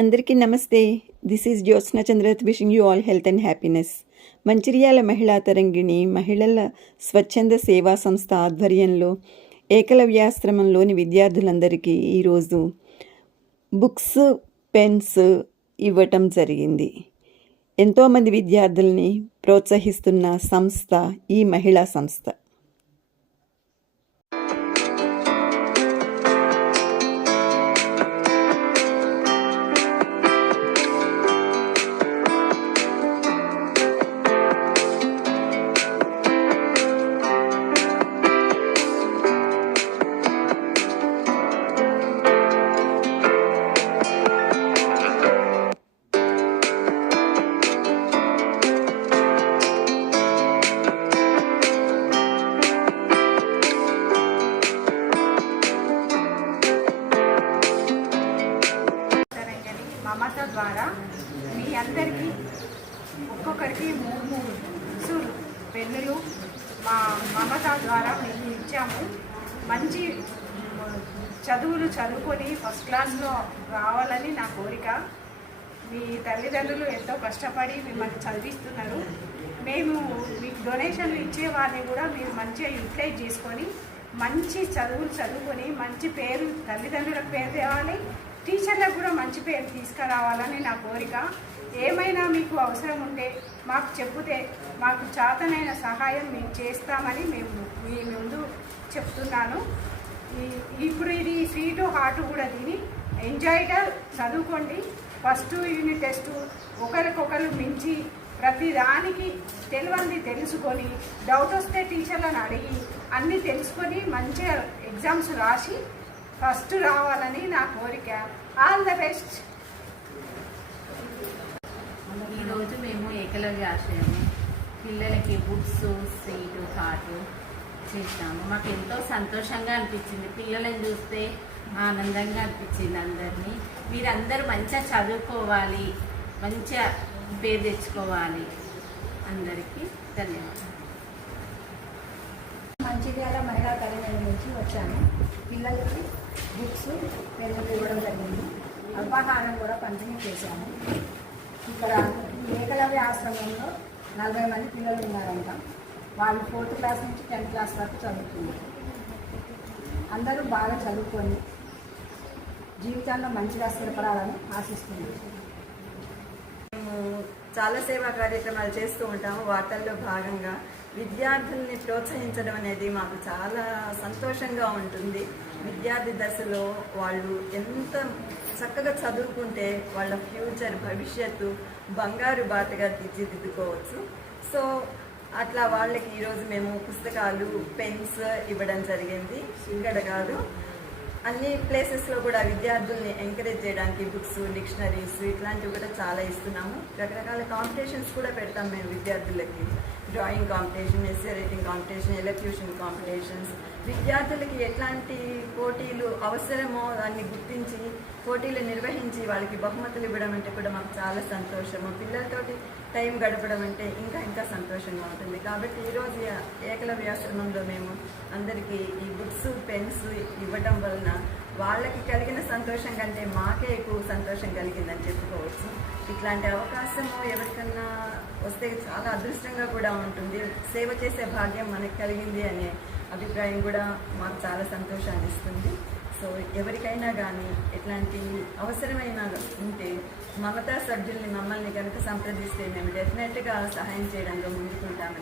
అందరికీ నమస్తే. This is Jyotsna Chandrat wishing you all health and happiness. Mancherial మహిళా తరంగిణి మహిళల స్వచ్ఛంద సేవా సంస్థ ఆధ్వర్యంలో ఏకలవ్యాశ్రమంలోని విద్యార్థులందరికీ ఈరోజు బుక్స్, పెన్స్ ఇవ్వటం జరిగింది. ఎంతోమంది విద్యార్థుల్ని ప్రోత్సహిస్తున్న సంస్థ ఈ మహిళా సంస్థ. మమత ద్వారా మీ అందరికీ ఒక్కొక్కరికి 3 బుక్సులు, పెన్నులు మా మమత ద్వారా మీకు ఇచ్చాము. మంచి చదువులు చదువుకొని ఫస్ట్ క్లాస్లో రావాలని నా కోరిక. మీ తల్లిదండ్రులు ఎంతో కష్టపడి మిమ్మల్ని చదివిస్తున్నారు. మేము మీకు డొనేషన్లు ఇచ్చేవారిని కూడా మీరు మంచిగా యూటిలైజ్ చేసుకొని మంచి చదువులు చదువుకొని మంచి పేరు, తల్లిదండ్రులకు పేరు తేవాలి, టీచర్లకు కూడా మంచి పేరు తీసుకురావాలని నా కోరిక. ఏమైనా మీకు అవసరం ఉంటే మాకు చెప్తే మాకు చేతనైన సహాయం మీకు చేస్తామని మేము మీ ముందు చెప్తున్నాను. ఇప్పుడు ఇది స్వీట్ హార్ట్ కూడా తిని ఎంజాయ్గా చదువుకోండి. ఫస్ట్ యూనిట్ టెస్ట్ ఒకరికొకరు మించి ప్రతి దానికి తెలియంది తెలుసుకొని, డౌట్ వస్తే టీచర్లను అడిగి అన్నీ తెలుసుకొని మంచిగా ఎగ్జామ్స్ రాసి ఫస్ట్ రావాలని నా కోరిక. All the best. ఈరోజు మేము ఏకలవ్య ఆశ్రయం పిల్లలకి బుక్స్, స్వీట్ హార్ట్ చేసినాము. మాకు ఎంతో సంతోషంగా అనిపించింది. పిల్లలను చూస్తే ఆనందంగా అనిపించింది. అందరినీ మీరందరూ మంచిగా చదువుకోవాలి, మంచిగా పేరు తెచ్చుకోవాలి. అందరికీ ధన్యవాదాలు. మంచిర్యాల మహిళా తరంగిణి నుంచి వచ్చాను. పిల్లలకి బుక్స్, పెన్నులు ఇవ్వడం జరిగింది. అల్పాహారం కూడా పంపిణీ చేశాము. ఇక్కడ ఏకలవ్య ఆశ్రమంలో 40 మంది పిల్లలు ఉన్నారంట. వాళ్ళు 4th క్లాస్ నుంచి 10th క్లాస్ వరకు చదువుతున్నారు. అందరూ బాగా చదువుకొని జీవితాల్లో మంచిగా స్థిరపడాలని ఆశిస్తున్నాను. మేము చాలా సేవా కార్యక్రమాలు చేస్తూ ఉంటాము. వాటిల్లో భాగంగా విద్యార్థుల్ని ప్రోత్సహించడం అనేది మాకు చాలా సంతోషంగా ఉంటుంది. విద్యార్థి దశలో వాళ్ళు ఎంత చక్కగా చదువుకుంటే వాళ్ళ ఫ్యూచర్, భవిష్యత్తు బంగారు బాటగా తీర్చిదిద్దుకోవచ్చు. సో అట్లా వాళ్ళకి ఈరోజు మేము పుస్తకాలు, పెన్స్ ఇవ్వడం జరిగింది. ఇక్కడ కాదు, అన్ని ప్లేసెస్లో కూడా విద్యార్థుల్ని ఎంకరేజ్ చేయడానికి బుక్స్, డిక్షనరీస్ ఇట్లాంటివి కూడా చాలా ఇస్తున్నాము. రకరకాల కాంపిటీషన్స్ కూడా పెడతాం మేము విద్యార్థులకి. Drawing competition, essay writing competition, elocution competitions. విద్యార్థులకి ఎట్లాంటి పోటీలు అవసరమో దాన్ని గుర్తించి పోటీలు నిర్వహించి వాళ్ళకి బహుమతులు ఇవ్వడం అంటే కూడా మాకు చాలా సంతోషము. పిల్లలతోటి టైం గడపడం అంటే ఇంకా సంతోషంగా ఉంటుంది. కాబట్టి ఈరోజు ఏకలవ్యాశ్రమంలో మేము అందరికీ ఈ బుక్స్, పెన్స్ ఇవ్వడం వలన వాళ్ళకి కలిగిన సంతోషం కంటే మాకే ఎక్కువ సంతోషం కలిగిందని చెప్పుకోవచ్చు. ఇట్లాంటి అవకాశము ఎవరికన్నా వస్తే చాలా అదృష్టంగా కూడా ఉంటుంది. సేవ చేసే భాగ్యం మనకు కలిగింది అనే అభిప్రాయం కూడా మాకు చాలా సంతోషాన్ని ఇస్తుంది. సో ఎవరికైనా కానీ ఎట్లాంటి అవసరమైన ఉంటే మమతా సభ్యుల్ని, మమ్మల్ని కనుక సంప్రదిస్తే మేము డెఫినెట్గా సహాయం చేయడంలో ముందుకుంటాము.